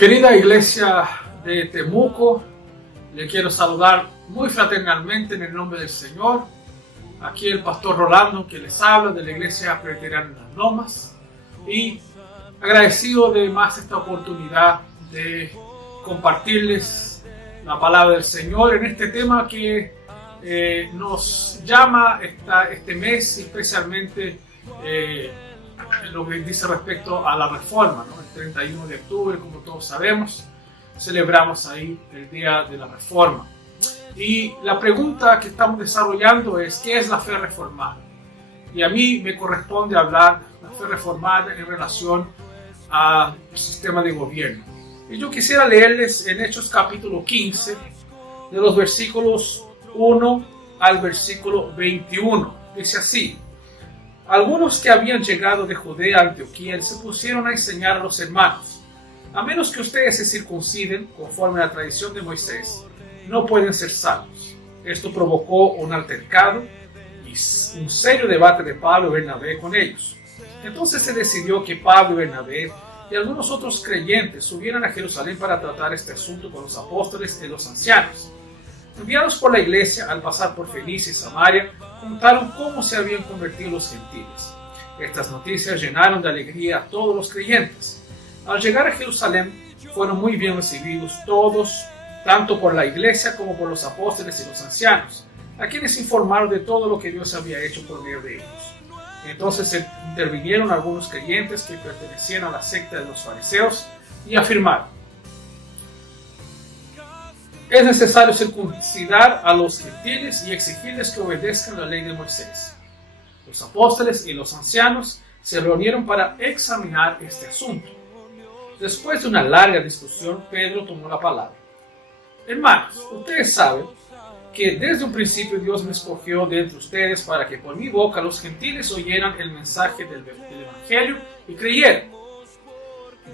Querida iglesia de Temuco, le quiero saludar muy fraternalmente en el nombre del Señor. Aquí el pastor Rolando que les habla de la iglesia presbiteriana en Las Lomas, y agradecido de más esta oportunidad de compartirles la palabra del Señor en este tema que nos llama este mes, especialmente lo que dice respecto a la reforma, ¿no? El 31 de octubre, como todos sabemos, celebramos ahí el Día de la Reforma. Y la pregunta que estamos desarrollando es: ¿qué es la fe reformada? Y a mí me corresponde hablar de la fe reformada en relación al sistema de gobierno. Y yo quisiera leerles en Hechos capítulo 15, de los versículos 1 al versículo 21. Dice así: algunos que habían llegado de Judea a Antioquía se pusieron a enseñar a los hermanos: a menos que ustedes se circunciden conforme a la tradición de Moisés, no pueden ser salvos. Esto provocó un altercado y un serio debate de Pablo y Bernabé con ellos. Entonces se decidió que Pablo y Bernabé y algunos otros creyentes subieran a Jerusalén para tratar este asunto con los apóstoles y los ancianos. Enviados por la iglesia, al pasar por Fenicia y Samaria, contaron cómo se habían convertido los gentiles. Estas noticias llenaron de alegría a todos los creyentes. Al llegar a Jerusalén, fueron muy bien recibidos todos, tanto por la iglesia como por los apóstoles y los ancianos, a quienes informaron de todo lo que Dios había hecho por medio de ellos. Entonces intervinieron algunos creyentes que pertenecían a la secta de los fariseos y afirmaron: es necesario circuncidar a los gentiles y exigirles que obedezcan la ley de Moisés. Los apóstoles y los ancianos se reunieron para examinar este asunto. Después de una larga discusión, Pedro tomó la palabra. Hermanos, ustedes saben que desde un principio Dios me escogió de entre ustedes para que por mi boca los gentiles oyeran el mensaje del Evangelio y creyeran.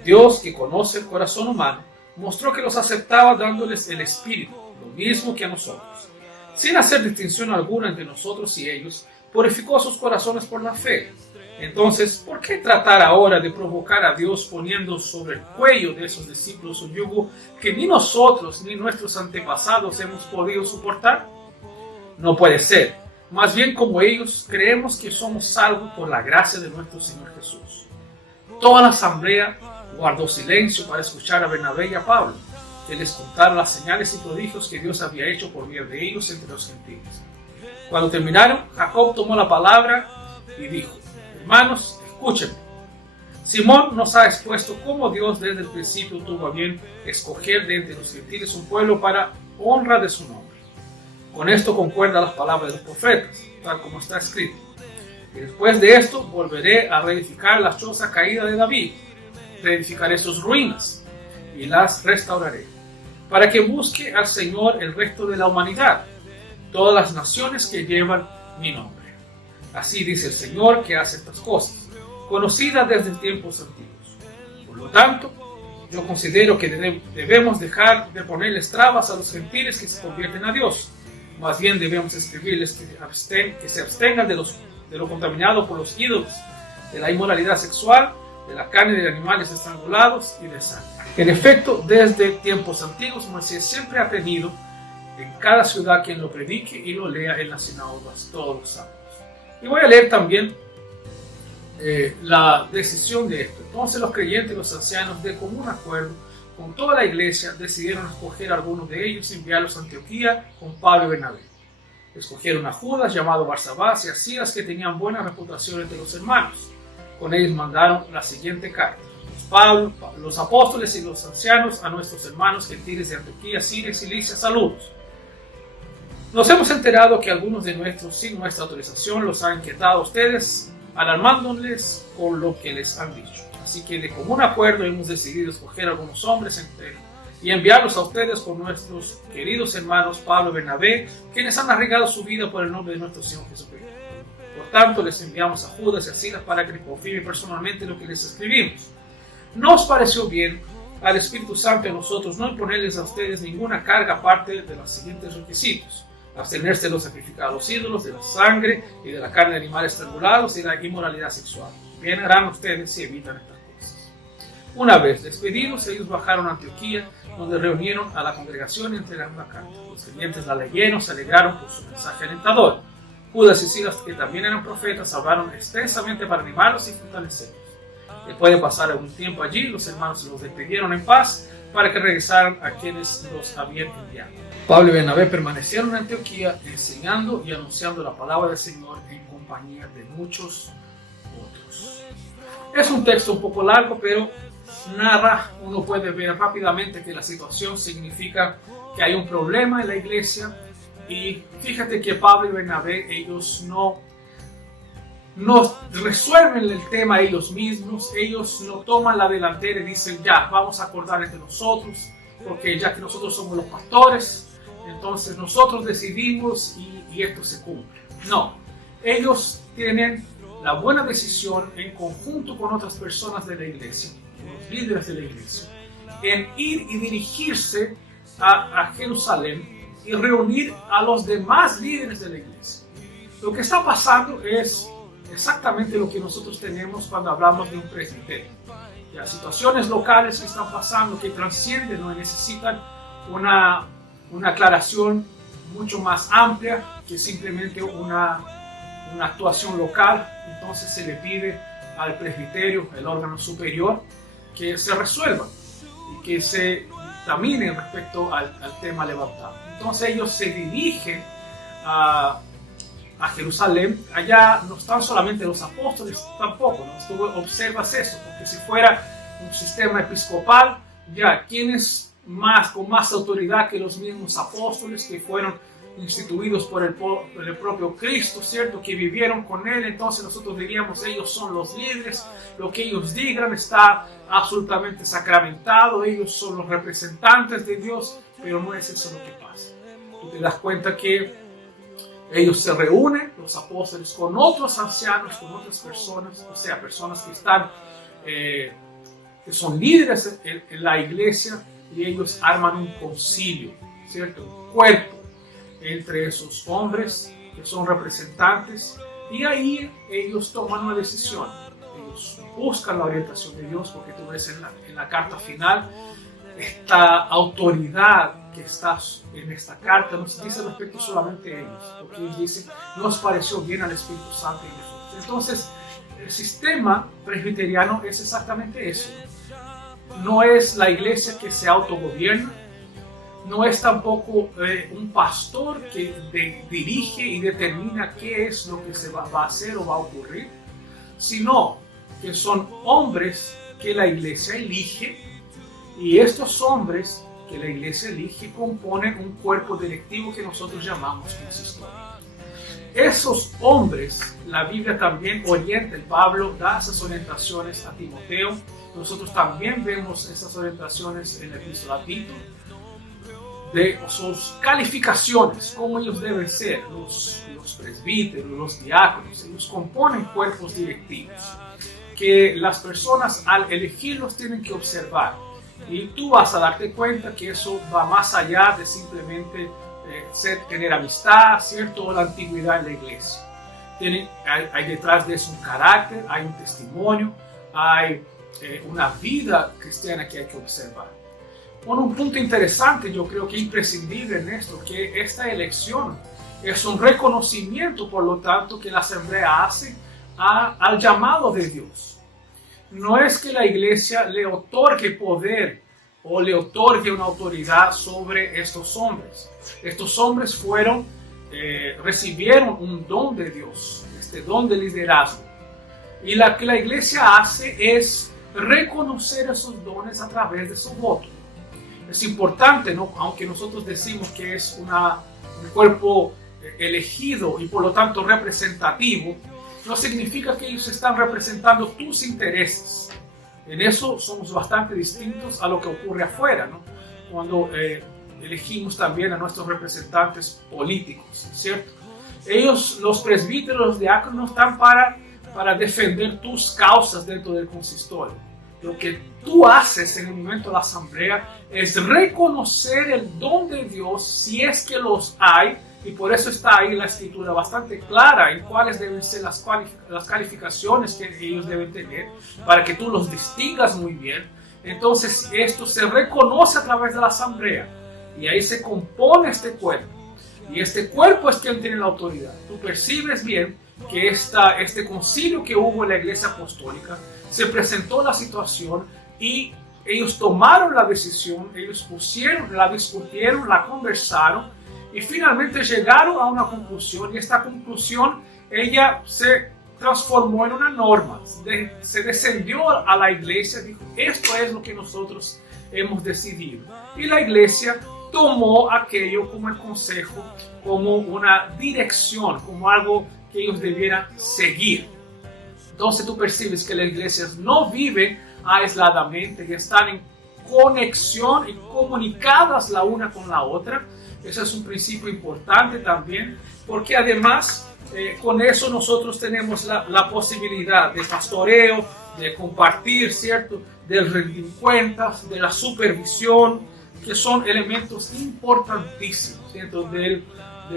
Dios, que conoce el corazón humano, mostró que los aceptaba dándoles el Espíritu, lo mismo que a nosotros. Sin hacer distinción alguna entre nosotros y ellos, purificó sus corazones por la fe. Entonces, ¿por qué tratar ahora de provocar a Dios poniendo sobre el cuello de esos discípulos un yugo que ni nosotros ni nuestros antepasados hemos podido soportar? No puede ser. Más bien, como ellos, creemos que somos salvos por la gracia de nuestro Señor Jesús. Toda la asamblea guardó silencio para escuchar a Bernabé y a Pablo, que les contaron las señales y prodigios que Dios había hecho por medio de ellos entre los gentiles. Cuando terminaron, Jacob tomó la palabra y dijo: hermanos, escúchenme. Simón nos ha expuesto cómo Dios desde el principio tuvo a bien escoger de entre los gentiles un pueblo para honra de su nombre. Con esto concuerdan las palabras de los profetas, tal como está escrito: y después de esto volveré a reedificar la choza caída de David. Reedificaré sus ruinas y las restauraré, para que busque al Señor el resto de la humanidad, todas las naciones que llevan mi nombre. Así dice el Señor que hace estas cosas, conocidas desde tiempos antiguos. Por lo tanto, yo considero que debemos dejar de ponerles trabas a los gentiles que se convierten a Dios. Más bien debemos escribirles que se abstengan de lo contaminado por los ídolos, de la inmoralidad sexual, de la carne de animales estrangulados y de sangre. En efecto, desde tiempos antiguos, Moisés siempre ha tenido en cada ciudad quien lo predique y lo lea en las sinagogas todos los sábados. Y voy a leer también la decisión de esto. Entonces los creyentes y los ancianos, de común acuerdo con toda la iglesia, decidieron escoger a algunos de ellos y enviarlos a Antioquía con Pablo y Bernabé. Escogieron a Judas, llamado Barsabás, y a Silas, que tenían buena reputación entre los hermanos. Con ellos mandaron la siguiente carta: los apóstoles y los ancianos, a nuestros hermanos gentiles de Antioquía, Siria y Cilicia, saludos. Nos hemos enterado que algunos de nuestros, sin nuestra autorización, los han inquietado a ustedes, alarmándoles con lo que les han dicho. Así que de común acuerdo hemos decidido escoger a algunos hombres y enviarlos a ustedes con nuestros queridos hermanos Pablo y Bernabé, quienes han arriesgado su vida por el nombre de nuestro Señor Jesucristo. Por tanto, les enviamos a Judas y a Silas para que les confirmen personalmente lo que les escribimos. Nos pareció bien al Espíritu Santo y a nosotros no imponerles a ustedes ninguna carga aparte de los siguientes requisitos: abstenerse de los sacrificados a los ídolos, de la sangre y de la carne de animales estrangulados y de la inmoralidad sexual. Bien harán ustedes si evitan estas cosas. Una vez despedidos, ellos bajaron a Antioquía, donde reunieron a la congregación y entregaron la carta. Los creyentes la leyeron, se alegraron por su mensaje alentador. Judas y Silas, que también eran profetas, hablaron extensamente para animarlos y fortalecerlos. Después de pasar algún tiempo allí, los hermanos los despidieron en paz para que regresaran a quienes los habían enviado. Pablo y Bernabé permanecieron en Antioquía enseñando y anunciando la palabra del Señor en compañía de muchos otros. Es un texto un poco largo, pero uno puede ver rápidamente que la situación significa que hay un problema en la iglesia, y fíjate que Pablo y Bernabé, ellos no resuelven el tema ellos mismos, ellos no toman la delantera y dicen ya, vamos a acordar entre nosotros, porque ya que nosotros somos los pastores, entonces nosotros decidimos y esto se cumple. No, ellos tienen la buena decisión en conjunto con otras personas de la iglesia, los líderes de la iglesia, en ir y dirigirse a Jerusalén y reunir a los demás líderes de la iglesia. Lo que está pasando es exactamente lo que nosotros tenemos cuando hablamos de un presbiterio. Las situaciones locales que están pasando, que trascienden o necesitan una aclaración mucho más amplia que simplemente una actuación local, entonces se le pide al presbiterio, el órgano superior, que se resuelva y que se examine respecto al tema levantado. Entonces ellos se dirigen a Jerusalén. Allá no están solamente los apóstoles, tampoco, ¿no? Tú observas eso, porque si fuera un sistema episcopal, ya, ¿quién es con más autoridad que los mismos apóstoles que fueron instituidos por el propio Cristo, ¿cierto? Que vivieron con Él? Entonces nosotros diríamos, ellos son los líderes, lo que ellos digan está absolutamente sacramentado, ellos son los representantes de Dios, pero no es eso lo que pasa. Tú te das cuenta que ellos se reúnen, los apóstoles, con otros ancianos, con otras personas, o sea, personas que están, que son líderes en la iglesia, y ellos arman un concilio, ¿cierto? Un cuerpo entre esos hombres que son representantes, y ahí ellos toman una decisión. Ellos buscan la orientación de Dios, porque tú ves en la carta final esta autoridad que está en esta carta no se dice respecto solamente a ellos, porque ellos dicen, nos pareció bien al Espíritu Santo y nosotros. Entonces, el sistema presbiteriano es exactamente eso. No es la iglesia que se autogobierna, no es tampoco un pastor que dirige y determina qué es lo que se va a hacer o va a ocurrir, sino que son hombres que la iglesia elige, y estos hombres que la iglesia elige componen un cuerpo directivo que nosotros llamamos consistorio. Esos hombres, la Biblia también orienta, Pablo da esas orientaciones a Timoteo. Nosotros también vemos esas orientaciones en la epístola a Tito, de sus calificaciones, cómo ellos deben ser, los presbíteros, los diáconos. Ellos componen cuerpos directivos que las personas al elegirlos tienen que observar. Y tú vas a darte cuenta que eso va más allá de simplemente tener amistad, ¿cierto? O la antigüedad en la iglesia. Hay detrás de eso un carácter, hay un testimonio, hay una vida cristiana que hay que observar. Bueno, un punto interesante, yo creo que imprescindible en esto, que esta elección es un reconocimiento, por lo tanto, que la asamblea hace al llamado de Dios. No es que la iglesia le otorgue poder o le otorgue una autoridad sobre estos hombres. Estos hombres recibieron un don de Dios, este don de liderazgo. Y lo que la iglesia hace es reconocer esos dones a través de su voto. Es importante, ¿no? Aunque nosotros decimos que es un cuerpo elegido y por lo tanto representativo, no significa que ellos están representando tus intereses. En eso somos bastante distintos a lo que ocurre afuera, ¿no? Cuando elegimos también a nuestros representantes políticos, ¿cierto? Ellos, los presbíteros, los diáconos, están para defender tus causas dentro del consistorio. Lo que tú haces en el momento de la asamblea es reconocer el don de Dios, si es que los hay, y por eso está ahí la escritura bastante clara en cuáles deben ser las calificaciones que ellos deben tener, para que tú los distingas muy bien. entonces esto se reconoce a través de la asamblea y ahí se compone este cuerpo. Y este cuerpo es quien tiene la autoridad. Tú percibes bien que este concilio que hubo en la iglesia apostólica se presentó la situación y ellos tomaron la decisión, ellos la discutieron, la conversaron y finalmente llegaron a una conclusión, y esta conclusión ella se transformó en una norma, se descendió a la iglesia, dijo, esto es lo que nosotros hemos decidido, y la iglesia tomó aquello como el consejo, como una dirección, como algo que ellos debieran seguir. Entonces tú percibes que las iglesias no viven aisladamente, que están en conexión y comunicadas la una con la otra. Ese es un principio importante también, porque además con eso nosotros tenemos la posibilidad de pastoreo, de compartir, ¿cierto? Del rendir cuentas, de la supervisión, que son elementos importantísimos dentro del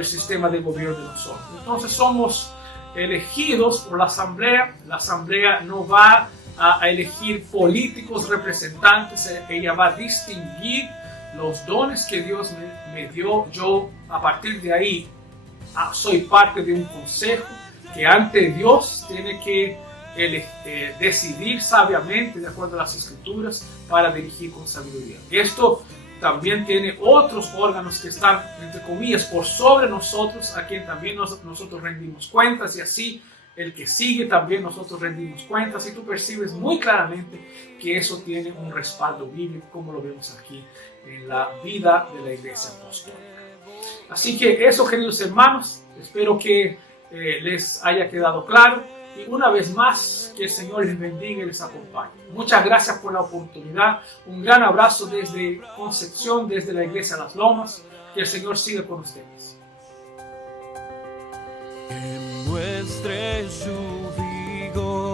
sistema de gobierno de nosotros. Entonces somos elegidos por la asamblea no va a elegir políticos representantes, ella va a distinguir los dones que Dios me dio. Yo a partir de ahí soy parte de un consejo que ante Dios tiene que decidir sabiamente de acuerdo a las escrituras para dirigir con sabiduría. Esto también tiene otros órganos que están, entre comillas, por sobre nosotros, a quien también nosotros rendimos cuentas, y así el que sigue también nosotros rendimos cuentas, y tú percibes muy claramente que eso tiene un respaldo bíblico, como lo vemos aquí en la vida de la iglesia apostólica. Así que eso, queridos hermanos, espero que les haya quedado claro. Y una vez más, que el Señor les bendiga y les acompañe. Muchas gracias por la oportunidad. Un gran abrazo desde Concepción, desde la Iglesia Las Lomas. Que el Señor siga con ustedes. Que muestre su vigor.